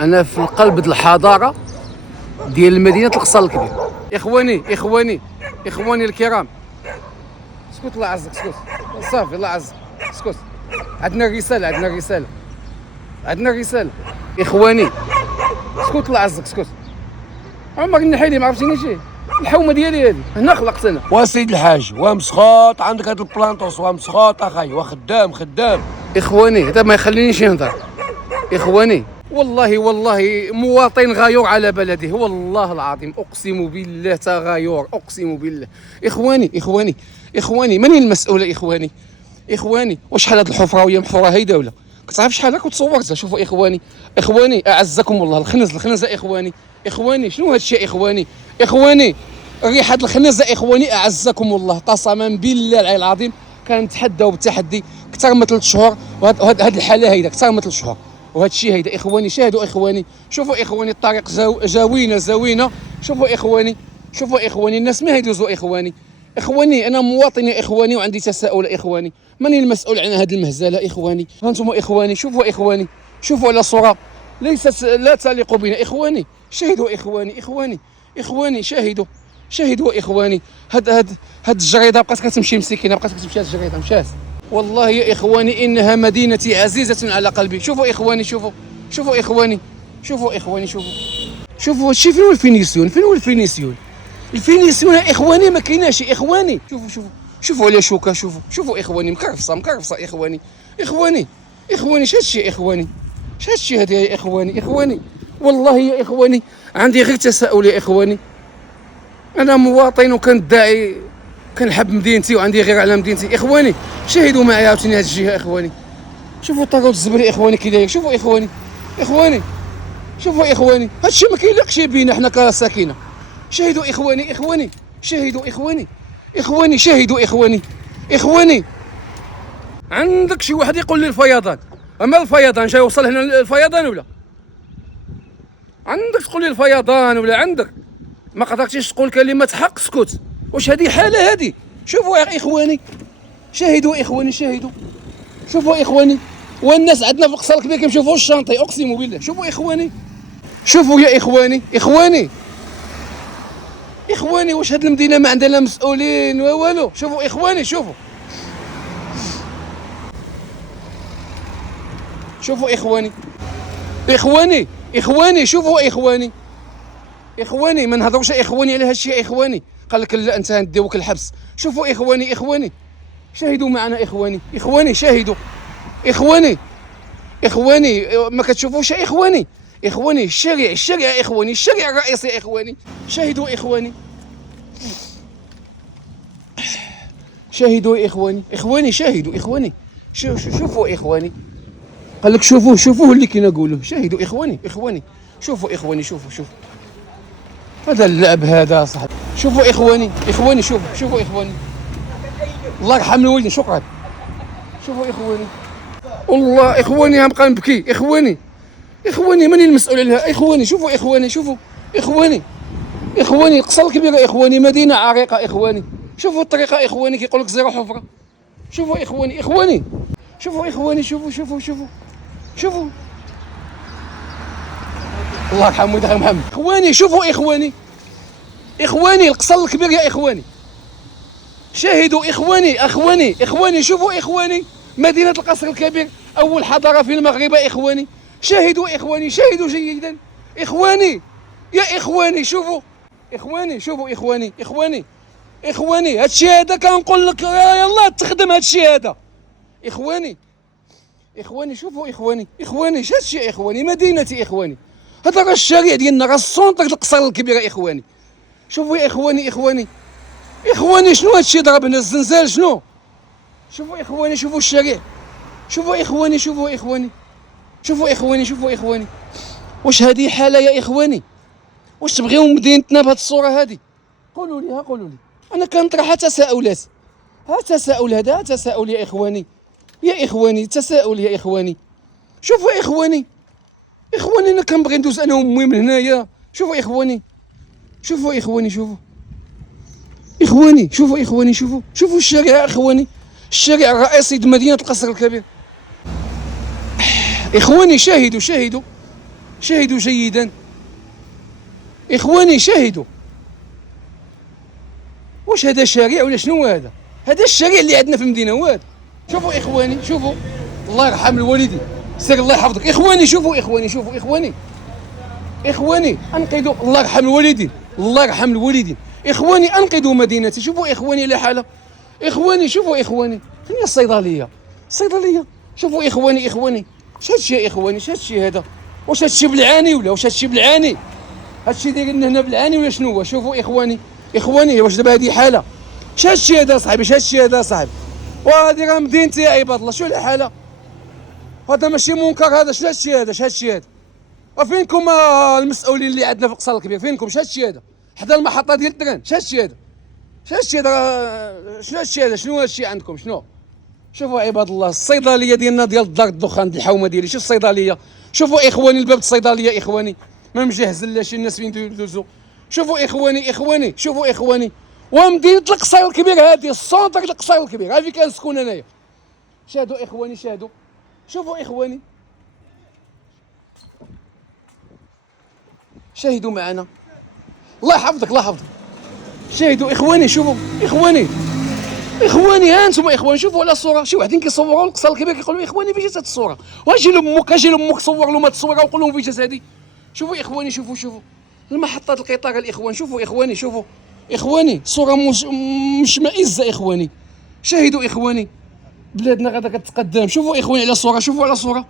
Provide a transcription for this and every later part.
انا في القلب الحضاره ديال مدينه القصر الكبير. اخواني الكرام، اسكت الله يعزك، اسكت صافي الله يعزك، اسكت. عندنا رساله اخواني، اسكت الله يعزك، اسكت. عمرك نحيلي ما عرفتيني شي الحومه ديالي هذه هنا خلقت انا. وسيد الحاج ومسخوط عندك هاد البلانطوس ومسخوط اخاي وخدام. اخواني هذا ما يخلينيش نهضر. اخواني والله مواطن غيور على بلده، والله العظيم اقسم بالله تغيور، اقسم بالله. اخواني ماني المسؤول. اخواني وشحال هاد الحفره وهي محفوره هيدا ولا كتعرف شحال هكا تصورتها. شوفوا اخواني اعزكم الله، الخنزه اخواني شنو هاد الشيء اخواني ريحه الخنزه اخواني اعزكم الله. قسما بالله العلي العظيم كنتحداو بالتحدي اكثر من 3 شهور، وهاد الحاله هيدا اكثر من 3 شهور، وهذا الشيء هيدا اخواني شاهدوا. شوفوا اخواني الطريق زوينه. شوفوا اخواني الناس ما يدوزوا. اخواني انا مواطن اخواني وعندي تساؤل اخواني، ماني المسؤول عن هذه المهزله اخواني. هانتم اخواني شوفوا على صوره ليست لا تليق بنا اخواني. شاهدوا اخواني شاهدوا اخواني. هاد الجريده بقات كتمشي مسكينه، بقات كتمشي هاد الجريده مشات. والله يا اخواني انها مدينتي عزيزه على قلبي. شوفوا اخواني شوفوا هادشي. فين هو الفينيسيون يا اخواني؟ ما كايناش اخواني. شوفوا على شوكه. شوفوا اخواني مكرفصه اخواني شاتشي شاتشي هذا يا اخواني. والله يا اخواني عندي غير تساؤل يا اخواني. انا مواطن وكندعي كنحب مدينتي وعندي غير على مدينتي اخواني. شاهدوا معايا عاوتاني هاد الجهه اخواني. شوفوا الطاقه الزبري اخواني كي داير. شوفوا اخواني هادشي ما كيليقش بينا حنا كساكنه. شاهدوا اخواني. عندك شي واحد يقول لي الفيضان؟ اما الفيضان جاي يوصل هنا الفيضان ولا عندك تقول لي الفيضان ولا عندك ما قدرتيش تقول كلمه حق؟ اسكت. واش هذه حاله هذه؟ شوفوا يا اخواني شوفوا اخواني. والناس عندنا في القصر الكبير كيمشيو الشانطي اقسم بالله. شوفوا اخواني يا اخواني واش هاد المدينه ما عندها لا مسؤولين والو؟ شوفوا اخواني شوفوا اخواني شوفوا اخواني ما نهضروش اخواني على هادشي يا اخواني. قال لك لا انت نديوك الحبس. شوفوا اخواني شاهدوا معنا اخواني شاهدوا اخواني ما كتشوفوش يا اخواني الشارع اخواني، الشارع الرئيسي يا اخواني. شاهدوا اخواني شاهدوا شوفوا اخواني. قال لك شوفوه اللي كي نقولوه. شاهدوا اخواني شوفوا هذا اللعب هذا صاحبي. شوفوا اخواني شوفوا اخواني. الله يرحم الوالدين. شكرا. شوفوا اخواني والله اخواني غنبقى نبكي اخواني ماني المسؤول عليها اخواني. شوفوا اخواني القصر الكبير يا اخواني مدينه عريقه اخواني. شوفوا الطريقه اخواني كيقول لك زيرو حفره. شوفوا اخواني شوفوا الله يرحم والديك محمد. اخواني شوفوا اخواني القصر الكبير يا اخواني. شاهدوا اخواني شوفوا مدينه القصر الكبير اول حضاره في المغرب يا اخواني. شاهدوا جيدا يا اخواني. شوفوا اخواني هادشي هذا كنقول لك يلا تخدم هادشي هذا اخواني. شوفوا اخواني شاتشي يا اخواني مدينتي اخواني. هذا راه الشارع ديالنا، راه السونتر ديال القصر الكبير يا اخواني. شوفوا يا اخواني شنو هادشي ضرب هنا الزنزال شنو؟ شوفوا اخواني شوفوا الشارع. شوفوا اخواني واش هذه حاله يا اخواني؟ واش تبغيو مدينتنا بهذه الصوره هذه؟ قولوا لي انا كنطرح تساؤلات. تساؤل يا اخواني تساؤل يا اخواني. شوفوا اخواني انا كنبغي ندوز انا وامي من هنايا. شوفوا اخواني شوفوا الشارع يا اخواني، الشارع الرئيسي لمدينه القصر الكبير. اخواني شاهدوا شاهدوا جيدا إخواني، شاهدوا. واش هذا شارع ولا شنو هذا؟ هذا الشارع اللي عندنا في المدينة هذا. شوفوا إخواني، شوفوا، الله يرحم الوالدين، سير الله يحفظك. إخواني شوفوا، إخواني شوفوا، إخواني، إخواني أنقذوا، الله يرحم الوالدين، الله يرحم الوالدين. إخواني أنقذوا مدينتي. شوفوا إخواني على حالة. إخواني شوفوا، إخواني فين هي الصيدلية؟ الصيدلية. شوفوا إخواني، إخواني اش هادشي يا إخواني؟ اش هادشي هذا؟ واش هادشي بالعاني ولا واش هادشي بالعاني؟ هادشي داير لنا هنا بالعاني ولا شنو هو؟ شوفوا إخواني، إخواني واش دابا هادي حالة؟ اش هادشي هذا صاحبي؟ اش هادشي هذا صاحبي؟ وهادي راه مدينتي يا عباد الله، شو الحالة؟ هذا ماشي منكر هذا. اش هادشي هذا؟ اش هادشي هذا؟ وفينكم المسؤولين اللي عندنا في القصر الكبير؟ فينكم؟ اش هادشي هذا؟ حدا المحطة ديال التران. اش هادشي هذا؟ اش هادشي هذا؟ شنو هادشي هذا؟ شنو هادشي عندكم؟ شنو؟ شوفوا عباد الله، الصيدليه ديالنا ديال الدار الدخان ديال الحومه ديالي، شوف الصيدليه. شوفوا اخواني الباب الصيدليه اخواني ما مجهز لا شي الناس فين يدوزوا. شوفوا اخواني، اخواني شوفوا اخواني، ومدينه القصير الكبير هذه، السونتر ديال القصير الكبير، ها فين كنسكن انايا. شاهدوا اخواني، شاهدوا، شوفوا اخواني، شاهدوا معنا، الله يحفظك، الله يحفظك. شاهدوا اخواني، شوفوا اخواني، اخواني ها انتم اخواني، شوفوا على الصوره. شي وحدين كيصوروا القصر الكبير كيقولوا اخواني فين جات هاد الصوره؟ واجي لامك، اجي لامك صور لهم هاد الصوره وقول لهم فين جات هادي. شوفوا اخواني، شوفوا، شوفوا المحطات القطار الاخوان. شوفوا اخواني، شوفوا اخواني، صوره مش مائزه اخواني. شاهدوا اخواني، بلادنا غادا كتقدم. شوفوا اخواني على الصوره، شوفوا على الصوره،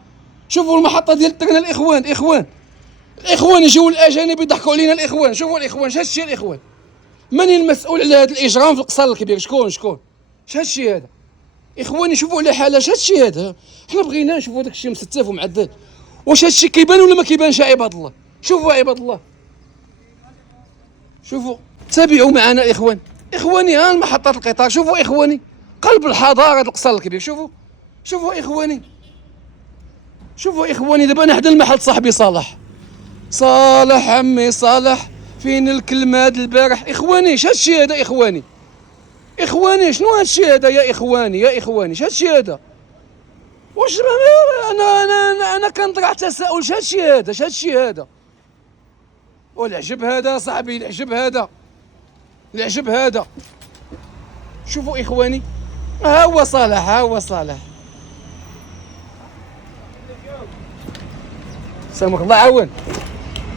شوفوا المحطه ديال الترن الاخوان. اخوان، الاخوان يجيو الاجانب يضحكوا علينا الاخوان. شوفوا الاخوان، شحال هادشي الاخوان؟ من المسؤول على هذا الاجرام في القصر الكبير؟ شكون؟ شكون؟ شحال هذا؟ اخواني شوفوا على حاله، شحال هذا؟ حنا بغينا نشوفوا داك الشيء مستف ومعدل. واش هادشي كيبان ولا ما كيبانش يا عباد الله؟ شوفوا عباد الله، شوفوا، تابعوا معنا الاخوان. اخواني ها المحطات القطار، شوفوا اخواني، قلب الحضاره القصر الكبير. شوفوا، شوفوا اخواني، شوفوا اخواني. دابا انا حدا المحل صاحبي صالح، صالح عمي صالح، فين الكلمه هاد البارح؟ اخواني اش هادشي هذا؟ اخواني، اخواني شنو هادشي هذا يا اخواني؟ يا اخواني اش هادشي هذا؟ واش انا كنطرح تساؤل، اش هادشي هذا؟ اش هادشي هذا؟ والعجب هذا صاحبي، العجب هذا، العجب هذا. شوفوا اخواني، ها هو صالح، ها هو صالح. سامك الله عاون.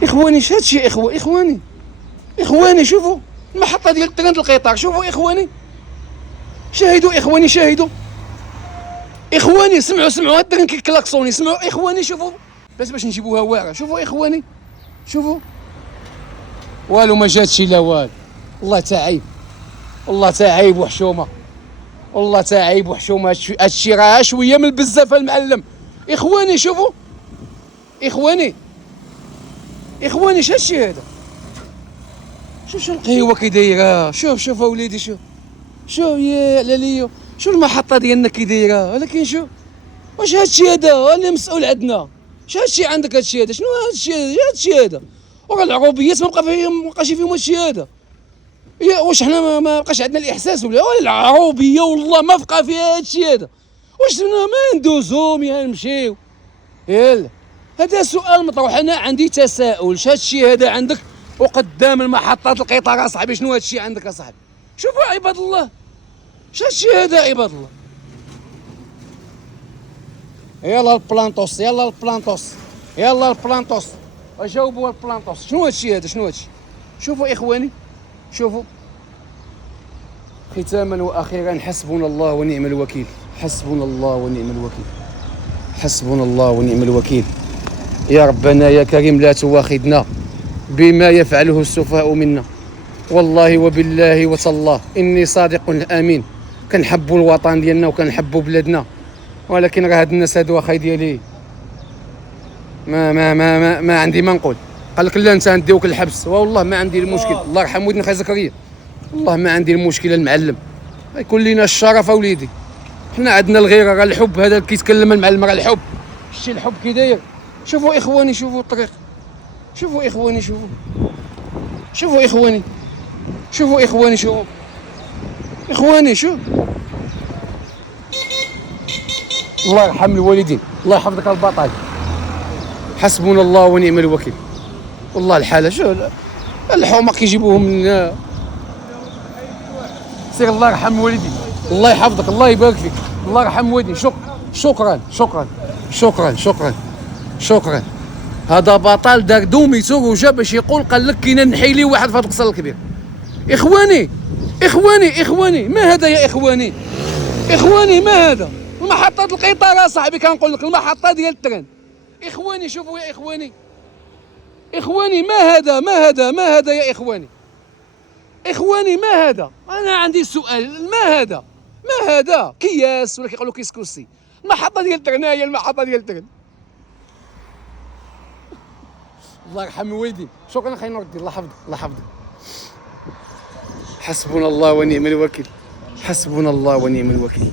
اخواني اش هادشي اخواني، اخواني شوفوا المحطه ديال الترند القطار. شوفوا اخواني، شاهدوا اخواني، شاهدوا اخواني، سمعوا هاد الترند كيكلاكسوني، سمعوا اخواني. شوفوا باش نجيبوها واعره. شوفوا اخواني، شوفوا والو ما جاتش لا والو. والله تا عيب، والله تا عيب وحشومه، والله تا عيب وحشومه. هادشي راه شويه من بزاف المعلم. اخواني شوفوا، اخواني، اخواني اش هادشي هذا؟ شوف القهوه كي دايره. شوف اوليدي، شوف يا علاليو، شو المحطه ديالنا كي دايره. ولكن شوف واش هادشي هذا؟ هو اللي مسؤول عندنا. اش هادشي عندك؟ هادشي هذا شنو هادشي هذا؟ وراه العروبيات ما بقاش فيهم هادشي هذا. يا واش حنا ما بقاش عندنا الاحساس ولا العروبيه؟ والله ما بقى فيها هادشي هذا. واش ما ندوزو يا نمشيو؟ يلا هذا سؤال مطروح. انا عندي تساؤل، اش هادشي هذا عندك وقدام المحطات القطار اصاحبي؟ شنو هادشي عندك اصاحبي؟ شوفوا عباد الله، اش هادشي هذا عباد الله؟ يلا البلانطوس، يلا البلانطوس، يلا البلانطوس، جاوبوا البلانطوس. شنو هادشي هذا؟ شنو هادشي؟ شوفوا اخواني، شوفوا. ختاما واخيرا، حسبنا الله ونعم الوكيل، حسبنا الله ونعم الوكيل، حسبنا الله ونعم الوكيل. يا ربنا يا كريم لا تواخذنا بما يفعله السفهاء منا. والله وبالله وتالله اني صادق امين، كنحبوا الوطن ديالنا وكنحبوا بلادنا، ولكن راه هاد الناس هادو اخاي ديالي ما عندي ما نقول. قال لك لا انت نديوك الحبس، والله ما عندي المشكل. الله يرحم ودنا خي زكريا، والله ما عندي المشكله. المعلم يكون لينا الشرف اوليدي، حنا عندنا الغيره. راه الحب هذا كيتكلم المعلم، راه الحب، شتي الحب كي داير. شوفوا اخواني، شوفوا الطريق، شوفوا اخواني، شوفوا اخواني، شوفوا اخواني، شوفوا اخواني، شوف. الله يرحم الوالدين، الله يحفظك البطل. حسبنا الله ونعم الوكيل. والله الحاله شو الحومه كيجيبوهم من سير. الله يرحم والدي، الله يحفظك، الله يبارك فيك، الله يرحم والدي. شكرا شكرا شكرا شكرا شكرا. هذا بطل دار دوميتو وجا باش يقول قال لك كاين نحيلي واحد في هذا القصر الكبير. اخواني اخواني اخواني، ما هذا يا اخواني؟ اخواني ما هذا؟ المحطة القطار يا صاحبي، كنقول لك المحطة ديال التران. اخواني شوفوا يا اخواني، اخواني ما هذا؟ ما هذا؟ ما هذا يا اخواني؟ اخواني ما هذا؟ انا عندي سؤال، ما هذا؟ ما هذا؟ كياس ولا كيقولوا كيسكوسي؟ المحطة ديال التران هي المحطة ديال التران. الله يرحم والدي. شكرا خاي نور الدين، الله يحفظك، الله يحفظك. حسبنا الله ونعم الوكيل، حسبنا الله ونعم الوكيل.